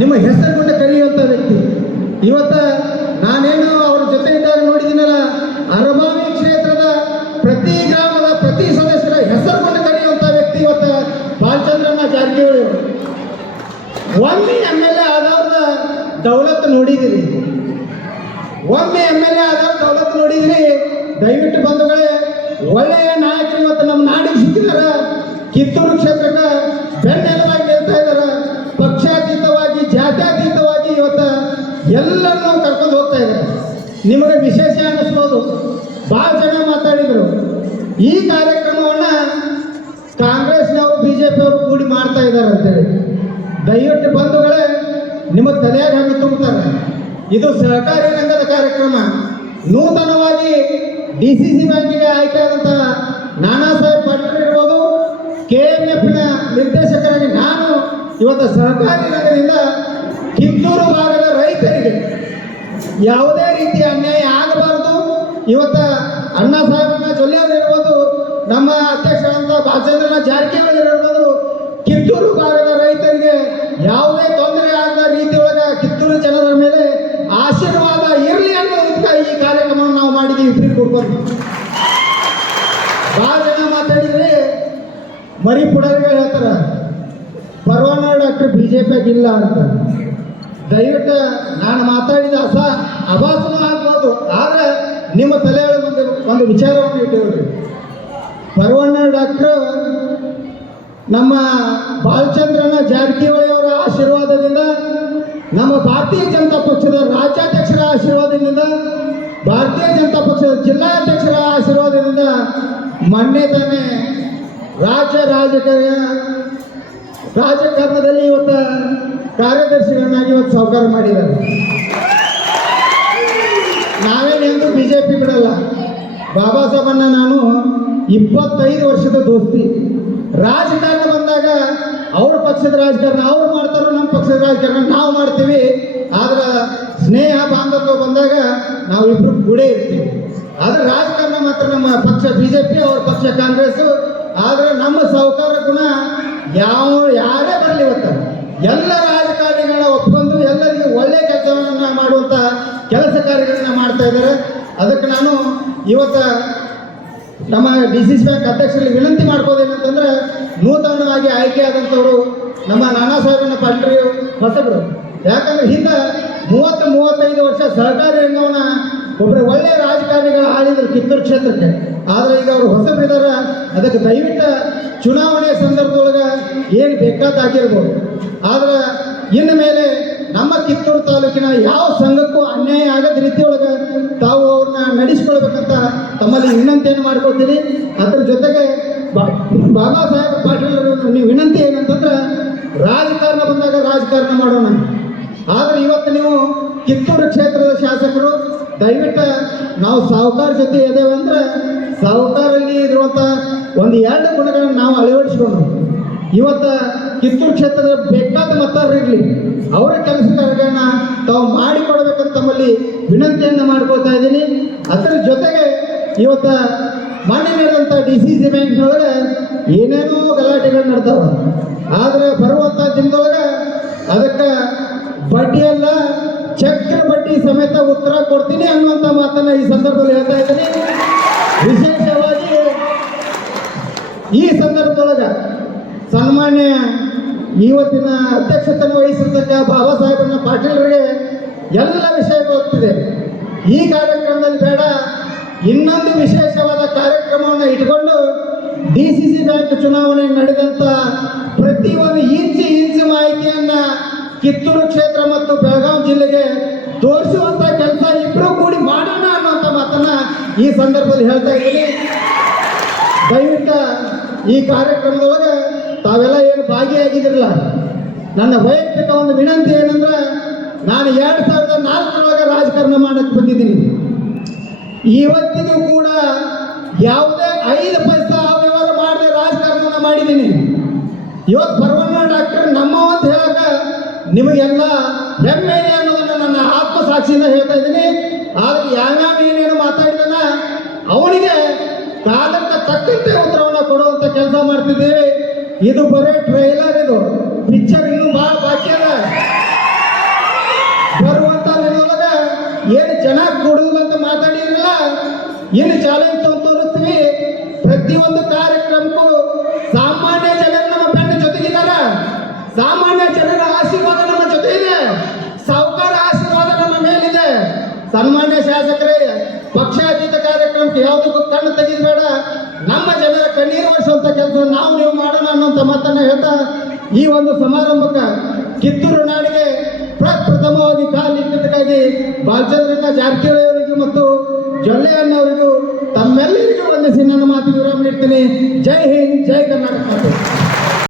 ನಿಮ್ಮ ಹೆಸರುಗೊಂಡ ಕರೆಯುವಂಥ ವ್ಯಕ್ತಿ. ಇವತ್ತು ನಾನೇನು ಅವ್ರ ಜೊತೆ ಇದ್ದಾಗ ನೋಡಿದ್ದೀನಲ್ಲ, ಅರಬಾವಿ ಕ್ಷೇತ್ರದ ಪ್ರತಿ ಗ್ರಾಮದ ಪ್ರತಿ ಸದಸ್ಯರ ಹೆಸರುಗೊಂಡು ಕರೆಯುವಂಥ ವ್ಯಕ್ತಿ ಇವತ್ತು ಬಾಲಚಂದ್ರಣ್ಣ ಜಾರಕಿಹೊಳಿ ಅವರು. ಒಮ್ಮೆ MLA ಆದವ್ರದ ದೌಲತ್ ನೋಡಿದಿರಿ, ಒಮ್ಮೆ MLA ಆದವ್ರ ದೌಲತ್ ನೋಡಿದಿರಿ. ದಯವಿಟ್ಟು ಬಂಧುಗಳೇ, ಒಳ್ಳೆಯ ನಾಯಕರು ಇವತ್ತು ನಮ್ಮ ನಾಡಿಗೆ ಸಿಕ್ಕಿದಾರ. ಕಿತ್ತೂರು ಕ್ಷೇತ್ರಕ್ಕೆ ಬೆನ್ನೆಲುಬಾಗಿ ನಿಲ್ತಾ ಇದ್ದಾರೆ. ಪಕ್ಷಾತೀತವಾಗಿ ಜಾತ್ಯತೀತವಾಗಿ ಇವತ್ತು ಎಲ್ಲರನ್ನೂ ಕರ್ಕೊಂಡು ಹೋಗ್ತಾ ಇದ್ದಾರೆ. ನಿಮಗೆ ವಿಶೇಷ ಅನ್ನಿಸ್ಬೋದು, ಭಾಳ ಜನ ಮಾತಾಡಿದರು. ಈ ಕಾರ್ಯಕ್ರಮವನ್ನು ಕಾಂಗ್ರೆಸ್ನವರು BJP ಅವರು ಕೂಡಿ ಮಾಡ್ತಾ ಇದ್ದಾರೆ ಅಂತೇಳಿ. ದಯವಿಟ್ಟು ಬಂಧುಗಳೇ, ನಿಮಗೆ ತಲೆಯಾಗ ಹಂಗೆ ತುಂಬುತ್ತಾರೆ. ಇದು ಸಹಕಾರಿ ರಂಗದ ಕಾರ್ಯಕ್ರಮ. ನೂತನವಾಗಿ DCC ಬ್ಯಾಂಕಿಗೆ ಆಯ್ಕೆಯಾದಂಥ ನಾನಾ ಸಾಹೇಬ್ ಪಾಟೀಲ್ ಇರ್ಬೋದು, KMFನ ನಿರ್ದೇಶಕರಾಗಿ ನಾನು ಇವತ್ತು ಸಹಕಾರಿ ರಂಗದಿಂದ ಕಿತ್ತೂರು ಭಾಗದ ರೈತರಿಗೆ ಯಾವುದೇ ರೀತಿಯ ಅನ್ಯಾಯ ಆಗಬಾರದು. ಇವತ್ತು ಅಣ್ಣ ಸಾಹೇಬನ ಜೊಲ್ಲೆಯವರು ಇರ್ಬೋದು, ನಮ್ಮ ಅಧ್ಯಕ್ಷರಾದಂಥ ಬಾಲಚಂದ್ರಣ್ಣ ಜಾರಕಿಹೊಳಿ ಇರ್ಬೋದು, ಕಿತ್ತೂರು ಭಾಗದ ರೈತರಿಗೆ ಯಾವುದೇ ತೊಂದರೆ ಆಗದ ರೀತಿಯೊಳಗೆ ಕಿತ್ತೂರು ಜನರ ಮೇಲೆ ಆಶೀರ್ವಾದ ಇರಲಿ ಅನ್ನೋದಕ್ಕೆ ಈ ಕಾರ್ಯಕ್ರಮವನ್ನು ನಾವು ಮಾಡಿದ್ದೀವಿ. ಇಬ್ಬರು ಕೊಡ್ಕೊಂಡು ಭಾಳ ಜನ ಮಾತಾಡಿದ್ರೆ ಮರಿ ಪುಡಾರಿಗಳು ಹೇಳ್ತಾರೆ ಪರವಾನ ಡಾಕ್ಟರ್ BJP ಇಲ್ಲ ಅಂತ. ದಯವಿಟ್ಟು ನಾನು ಮಾತಾಡಿದ ಅಭಾಸನ ಆಗ್ಬೋದು, ಆದರೆ ನಿಮ್ಮ ತಲೆಯೊಳಗೆ ಒಂದು ವಿಚಾರವನ್ನು ಇಟ್ಟಿವ್ರಿ. ಪರವಾನ ಡಾಕ್ಟರ್ ನಮ್ಮ ಬಾಲಚಂದ್ರಣ್ಣ ಜಾರಕಿಹೊಳಿ ಅವರ ಆಶೀರ್ವಾದದಿಂದ, ನಮ್ಮ ಭಾರತೀಯ ಜನತಾ ಪಕ್ಷದ ರಾಜ್ಯಾಧ್ಯಕ್ಷರ ಆಶೀರ್ವಾದದಿಂದ, ಭಾರತೀಯ ಜನತಾ ಪಕ್ಷದ ಜಿಲ್ಲಾಧ್ಯಕ್ಷರ ಆಶೀರ್ವಾದದಿಂದ ಮೊನ್ನೆ ತಾನೇ ರಾಜಕಾರಣದಲ್ಲಿ ಇವತ್ತು ಕಾರ್ಯದರ್ಶಿಗಳನ್ನಾಗಿ ಇವತ್ತು ಸಾಕಾರ ಮಾಡಿದ್ದಾರೆ. ನಾವೇನೆಂದು BJP ಬಿಡಲ್ಲ. ಬಾಬಾ ಸಾಹೇಬನ್ನ ನಾನು 25 ವರ್ಷದ ದೋಸ್ತಿ. ರಾಜಕಾರಣ ಬಂದಾಗ ಅವ್ರ ಪಕ್ಷದ ರಾಜಕಾರಣ ಅವ್ರು ಮಾಡ್ತಾರೋ, ನಮ್ಮ ಪಕ್ಷದ ರಾಜಕಾರಣ ನಾವು ಮಾಡ್ತೀವಿ. ಆದ್ರೆ ಸ್ನೇಹ ಬಾಂಧವ್ಯ ಬಂದಾಗ ನಾವು ಇಬ್ರು ಕೂಡೇ ಇರ್ತೀವಿ. ಆದರೆ ರಾಜಕಾರಣ ಮಾತ್ರ ನಮ್ಮ ಪಕ್ಷ BJP, ಅವ್ರ ಪಕ್ಷ ಕಾಂಗ್ರೆಸ್. ಆದರೆ ನಮ್ಮ ಸಹಕಾರ ಗುಣ ಯಾರೇ ಬರಲಿ ಇವತ್ತು ಎಲ್ಲ ರಾಜಕಾರಣಿಗಳನ್ನ ಒಪ್ಕೊಂಡು ಎಲ್ಲರಿಗೂ ಒಳ್ಳೆ ಕೆಲಸವನ್ನು ಮಾಡುವಂಥ ಕೆಲಸ ಕಾರ್ಯಗಳನ್ನ ಮಾಡ್ತಾ ಇದ್ದಾರೆ. ಅದಕ್ಕೆ ನಾನು ಇವತ್ತು ನಮ್ಮ DCC ಬ್ಯಾಂಕ್ ಅಧ್ಯಕ್ಷರಲ್ಲಿ ವಿನಂತಿ ಮಾಡ್ಬೋದೇನಂತಂದ್ರೆ, ನೂತನವಾಗಿ ಆಯ್ಕೆಯಾದಂಥವರು ನಮ್ಮ ನಾನಾ ಸಾಹೇಬನ ಪಾಟೀಲ್ ಹೊಸಬರು. ಯಾಕಂದ್ರೆ ಹಿಂದೆ 30-35 ವರ್ಷ ಸಹಕಾರಿ ರಂಗವನ್ನು ಒಬ್ಬರು ಒಳ್ಳೆಯ ರಾಜಕಾರಣಿಗಳು ಆಳಿದ್ರು ಕಿತ್ತೂರು ಕ್ಷೇತ್ರಕ್ಕೆ. ಆದರೆ ಈಗ ಅವರು ಹೊಸಬರಿದ್ದಾರೆ. ಅದಕ್ಕೆ ದಯವಿಟ್ಟು ಚುನಾವಣೆ ಸಂದರ್ಭದೊಳಗೆ ಏನು ಬೇಕಾದಾಗಿರ್ಬೋದು, ಆದರೆ ಇನ್ನು ಮೇಲೆ ನಮ್ಮ ಕಿತ್ತೂರು ತಾಲೂಕಿನ ಯಾವ ಸಂಘಕ್ಕೂ ಅನ್ಯಾಯ ಆಗದ ರೀತಿಯೊಳಗೆ ತಾವು ಅವ್ರನ್ನ ನಡೆಸ್ಕೊಳ್ಬೇಕಂತ ತಮ್ಮಲ್ಲಿ ವಿನಂತಿಯನ್ನು ಮಾಡ್ಕೊಳ್ತೀನಿ. ಅದ್ರ ಜೊತೆಗೆ ಬಾಬಾ ಸಾಹೇಬ್ ಪಾಟೀಲ್ ನೀವು ವಿನಂತಿ ಏನಂತಂದ್ರೆ, ರಾಜಕಾರಣ ಬಂದಾಗ ರಾಜಕಾರಣ ಮಾಡೋಣ. ಆದರೆ ಇವತ್ತು ನೀವು ಕಿತ್ತೂರು ಕ್ಷೇತ್ರದ ಶಾಸಕರು ದಯವಿಟ್ಟು ನಾವು ಸಾಹುಕಾರ ಜೊತೆ ಇದ್ದೇವೆ ಅಂದ್ರೆ, ಸಾಹುಕಾರಲ್ಲಿ ಇರುವಂಥ 1-2 ಗುಣಗಳನ್ನು ನಾವು ಅಳವಡಿಸ್ಕೊಂಡು ಇವತ್ತು ಕಿತ್ತೂರು ಕ್ಷೇತ್ರದ ಬೇಕಾದ ಮತದಾರರಿರಲಿ, ಅವರ ಕೆಲಸ ಕಾರ್ಯಗಳನ್ನ ತಾವು ಮಾಡಿಕೊಡ್ಬೇಕಂತ ತಮ್ಮಲ್ಲಿ ವಿನಂತಿಯನ್ನು ಮಾಡ್ಕೊಳ್ತಾ ಇದ್ದೀನಿ. ಅದರ ಜೊತೆಗೆ ಇವತ್ತು ಮೊನ್ನೆ ನಡೆದಂಥ DCC ಬ್ಯಾಂಕ್ನೊಳಗೆ ಏನೇನೋ ಗಲಾಟೆಗಳು ನಡೆದವ. ಆದರೆ ಬರುವಂಥ ದಿನದೊಳಗೆ ಅದಕ್ಕೆ ಬಡ್ಡಿಯಲ್ಲ, ಚಕ್ರ ಬಡ್ಡಿ ಸಮೇತ ಉತ್ತರ ಕೊಡ್ತೀನಿ ಅನ್ನುವಂಥ ಮಾತನ್ನು ಈ ಸಂದರ್ಭದಲ್ಲಿ ಹೇಳ್ತಾ ಇದ್ದೀನಿ. ವಿಶೇಷವಾಗಿ ಈ ಸಂದರ್ಭದೊಳಗೆ ಸನ್ಮಾನ್ಯ ಇವತ್ತಿನ ಅಧ್ಯಕ್ಷತೆಯನ್ನು ವಹಿಸಿರ್ತಕ್ಕ ಬಾಬಾ ಸಾಹೇಬನ ಪಾಟೀಲರಿಗೆ ಎಲ್ಲ ವಿಷಯ ಗೊತ್ತಿದೆ. ಈ ಕಾರ್ಯಕ್ರಮದಲ್ಲಿ ಬೇಡ, ಇನ್ನೊಂದು ವಿಶೇಷವಾದ ಕಾರ್ಯಕ್ರಮವನ್ನು ಇಟ್ಕೊಂಡು DCC ಬ್ಯಾಂಕ್ ಚುನಾವಣೆ ನಡೆದಂಥ ಪ್ರತಿಯೊಂದು ಇಂಚು ಮಾಹಿತಿಯನ್ನು ಕಿತ್ತೂರು ಕ್ಷೇತ್ರ ಮತ್ತು ಬೆಳಗಾವಿ ಜಿಲ್ಲೆಗೆ ತೋರಿಸುವಂಥ ಕೆಲಸ ಇಬ್ಬರು ಕೂಡಿ ಮಾಡೋಣ ಅನ್ನುವಂಥ ಮಾತನ್ನು ಈ ಸಂದರ್ಭದಲ್ಲಿ ಹೇಳ್ತಾ ಇದ್ದೀನಿ. ದಯವಿಟ್ಟು ಈ ಕಾರ್ಯಕ್ರಮದೊಳಗೆ ತಾವೆಲ್ಲ ಏನು ಭಾಗಿಯಾಗಿದ್ದಿರಲ್ಲ, ನನ್ನ ವೈಯಕ್ತಿಕ ಒಂದು ವಿನಂತಿ ಏನಂದ್ರೆ, ನಾನು 2004 ರಾಜಕಾರಣ ಮಾಡಕ್ಕೆ ಬಂದಿದ್ದೀನಿ. ಇವತ್ತಿಗೂ ಕೂಡ ಯಾವುದೇ 5 ಪೈಸಾ ಅವ್ಯವಹಾರ ಮಾಡದೆ ರಾಜಕಾರಣವನ್ನು ಮಾಡಿದ್ದೀನಿ. ಇವತ್ತು ಪರವಾನ ಡಾಕ್ಟರ್ ನಮ್ಮ ಅಂತ ಹೇಳಕ ನಿಮಗೆಲ್ಲ ಹೆಮ್ಮೆ ಅನ್ನೋದನ್ನು ನನ್ನ ಆತ್ಮಸಾಕ್ಷಿಯಿಂದ ಹೇಳ್ತಾ ಇದ್ದೀನಿ. ಆದರೆ ಯಾವ್ಯಾವ ಏನೇನು ಮಾತಾಡಿದಾನ ಅವನಿಗೆ ಕಾಲಕ್ಕೆ ತಕ್ಕಂತೆ ಉತ್ತರವನ್ನು ಕೊಡುವಂಥ ಕೆಲಸ ಮಾಡ್ತಿದ್ದೇವೆ. ಇದು ಬರೀ ಟ್ರೈಲರ್, ಇದು ಪಿಕ್ಚರ್ ಇನ್ನೂ ಭಾಳ ಬಾಕಿ ಅದ. ಇನ್ನು ಚಾಲೆಂಜ್ ತೋರಿಸ್ತೀವಿ. ಪ್ರತಿಯೊಂದು ಕಾರ್ಯಕ್ರಮಕ್ಕೂ ಸಾಮಾನ್ಯ ಜನರು ನಮ್ಮ ಬೆನ್ನ ಜೊತೆಗಿದ್ದಾರೆ. ಸಾಮಾನ್ಯ ಜನರ ಆಶೀರ್ವಾದ ನಮ್ಮ ಜೊತೆ ಇದೆ. ಸಾಹುಕಾರ ಆಶೀರ್ವಾದ ನಮ್ಮ ಮೇಲಿದೆ. ಸನ್ಮಾನ್ಯ ಶಾಸಕರೇ, ಪಕ್ಷಾತೀತ ಕಾರ್ಯಕ್ರಮಕ್ಕೆ ಯಾವುದಕ್ಕೂ ಕಣ್ಣು ತೆಗೆಯಬೇಡ. ನಮ್ಮ ಜನರ ಕಣ್ಣೀರು ವರ್ಷವಂತ ಕೆಲಸ ನಾವು ನೀವು ಮಾಡೋಣ ಅನ್ನುವಂಥ ಮಾತನ್ನ ಹೇಳ್ತಾ ಈ ಒಂದು ಸಮಾರಂಭಕ್ಕೆ ಕಿತ್ತೂರು ನಾಡಿಗೆ ಪ್ರಪ್ರಥಮವಾಗಿ ಕಾಲಿಟ್ಟದಕ್ಕಾಗಿ ಬಾಲಚಂದ್ರಣ್ಣ ಜಾರಕಿಹೊಳಿ ಅವರಿಗೂ ಮತ್ತು ಜೊಲ್ಲೆ ಅಣ್ಣವರಿಗೂ ತಮ್ಮೆಲ್ಲರಿಗೂ ವಂದಿಸಿ ನನ್ನ ಮಾತಿಗೆ ವಿರಾಮ ನೀಡ್ತೀನಿ. ಜೈ ಹಿಂದ್, ಜೈ ಕರ್ನಾಟಕ.